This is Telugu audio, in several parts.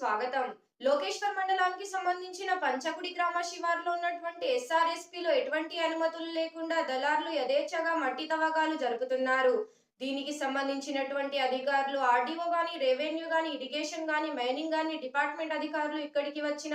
స్వాగతం. లోకేశ్వర్ మండలానికి సంబంధించిన పంచకుడి గ్రామ శివారులో ఉన్నటువంటి ఎస్ఆర్ఎస్పీలో ఎటువంటి అనుమతులు లేకుండా దళారులు యథేచ్ఛగా మట్టి తవ్వకాలు జరుపుతున్నారు. దీనికి సంబంధించినటువంటి అధికారులు ఆర్డీఓ గాని, రెవెన్యూ గాని, ఇరిగేషన్ గాని, మైనింగ్ గాని డిపార్ట్మెంట్ అధికారులు ఇక్కడికి వచ్చిన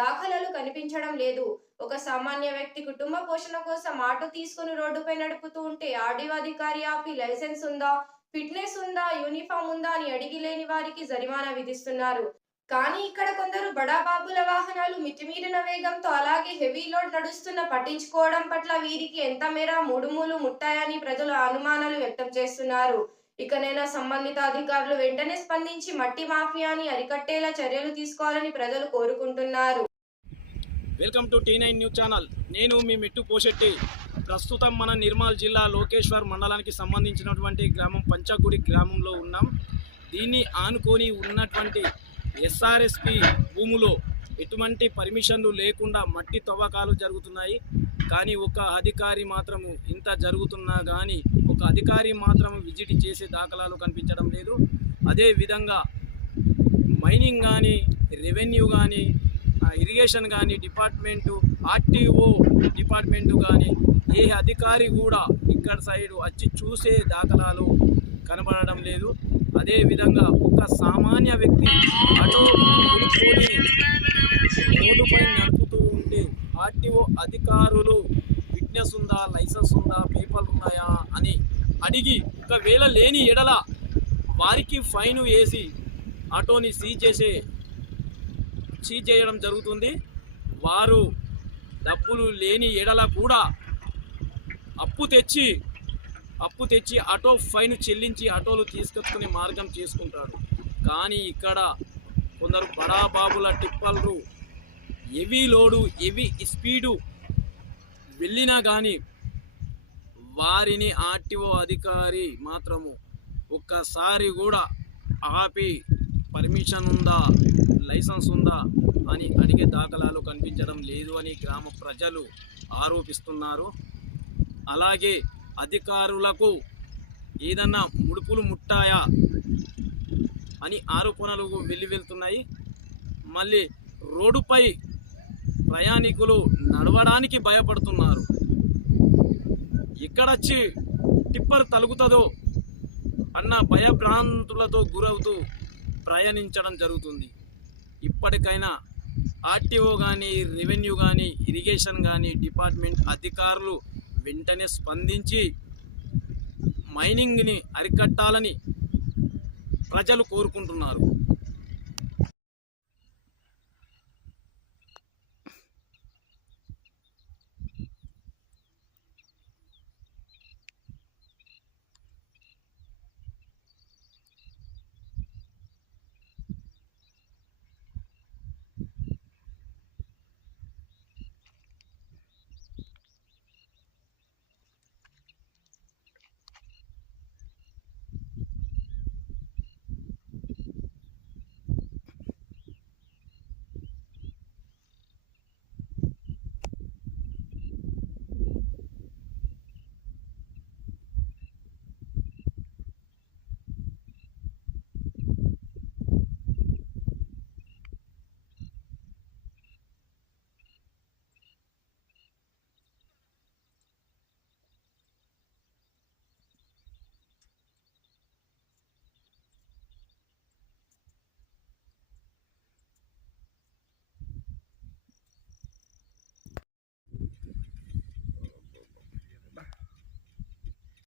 దాఖలాలు కనిపించడం లేదు. ఒక సామాన్య వ్యక్తి కుటుంబ పోషణ కోసం ఆటో తీసుకుని రోడ్డుపై నడుపుతూ ఉంటే ఆర్డీఓ అధికారి ఆపి లైసెన్స్ ఉందా, ఫిట్నెస్ ఉందా, యూనిఫామ్ ఉందా అని అడిగి లేని వారికి జరిమానా విధిస్తున్నారు. కానీ ఇక్కడ కొందరు బడాబాబుల వాహనాలు మితిమీరిన వేగంతో అలాగే హెవీ లోడ్ నడుస్తున్న పట్టించుకోవడం పట్ల వీరికి ఎంత మేర ముడుములు ముట్టాయని ప్రజలు అనుమానాలు వ్యక్తం చేస్తున్నారు. ఇకనైనా సంబంధిత అధికారులు వెంటనే స్పందించి మట్టి మాఫియాని అరికట్టేలా చర్యలు తీసుకోవాలని ప్రజలు కోరుకుంటున్నారు. Welcome to T9 news channel. నేను మీ మెట్టు పోషెట్టి. ప్రస్తుతం మన నిర్మల్ జిల్లా లోకేశ్వర్ మండలానికి సంబంధించినటువంటి గ్రామం పంచగుడి గ్రామంలో ఉన్నాం. దీన్ని ఆనుకొని ఉన్నటువంటి ఎస్ఆర్ఎస్పి భూములో ఎటువంటి పర్మిషన్లు లేకుండా మట్టి తవ్వకాలు జరుగుతున్నాయి. కానీ ఒక అధికారి మాత్రము ఇంత జరుగుతున్నా కానీ ఒక అధికారి మాత్రం విజిట్ చేసే దాఖలాలు కనిపించడం లేదు. అదేవిధంగా మైనింగ్ కానీ, రెవెన్యూ కానీ, ఇరిగేషన్ కానీ డిపార్ట్మెంటు, ఆర్టీఓ డిపార్ట్మెంటు కానీ ఏ అధికారి కూడా ఇక్కడ సైడు వచ్చి చూసే దాఖలాలు కనబడడం లేదు. అదేవిధంగా ఒక సామాన్య వ్యక్తి ఆటో కొనుక్కొని రోడ్డుపై నడుపుతూ ఉంటే ఆర్టీఓ అధికారులు ఫిట్నెస్ ఉందా, లైసెన్స్ ఉందా, పేపర్లు ఉన్నాయా అని అడిగి ఒకవేళ లేని ఎడల వారికి ఫైన్ వేసి ఆటోని సీజ్ చేయడం జరుగుతుంది. వారు డబ్బులు లేని ఎడల కూడా అప్పు తెచ్చి ఆటో ఫైన్ చెల్లించి ఆటోలు తీసుకొచ్చుకునే మార్గం చేసుకుంటారు. కానీ ఇక్కడ కొందరు బడాబాబుల టిప్పర్లు హెవీ లోడు, హెవీ స్పీడు వెళ్ళినా కానీ వారిని ఆర్టీఓ అధికారి మాత్రము ఒక్కసారి కూడా ఆపి పర్మిషన్ ఉందా, లైసెన్స్ ఉందా అని అడిగే దాఖలాలు కనిపించడం లేదు అని గ్రామ ప్రజలు ఆరోపిస్తున్నారు. అలాగే అధికారులకు ఏదన్నా ముడుపులు ముట్టాయా అని ఆరోపణలు వెళ్తున్నాయి. మళ్ళీ రోడ్డుపై ప్రయాణికులు నడవడానికి భయపడుతున్నారు. ఎక్కడొచ్చి టిప్పర్ తలుగుతుందో అన్న భయభ్రాంతులతో గురవుతూ ప్రయాణించడం జరుగుతుంది. ఇప్పటికైనా ఆర్టీఓ కానీ, రెవెన్యూ కానీ, ఇరిగేషన్ కానీ డిపార్ట్మెంట్ అధికారులు వెంటనే స్పందించి మైనింగ్ని అరికట్టాలని ప్రజలు కోరుకుంటున్నారు.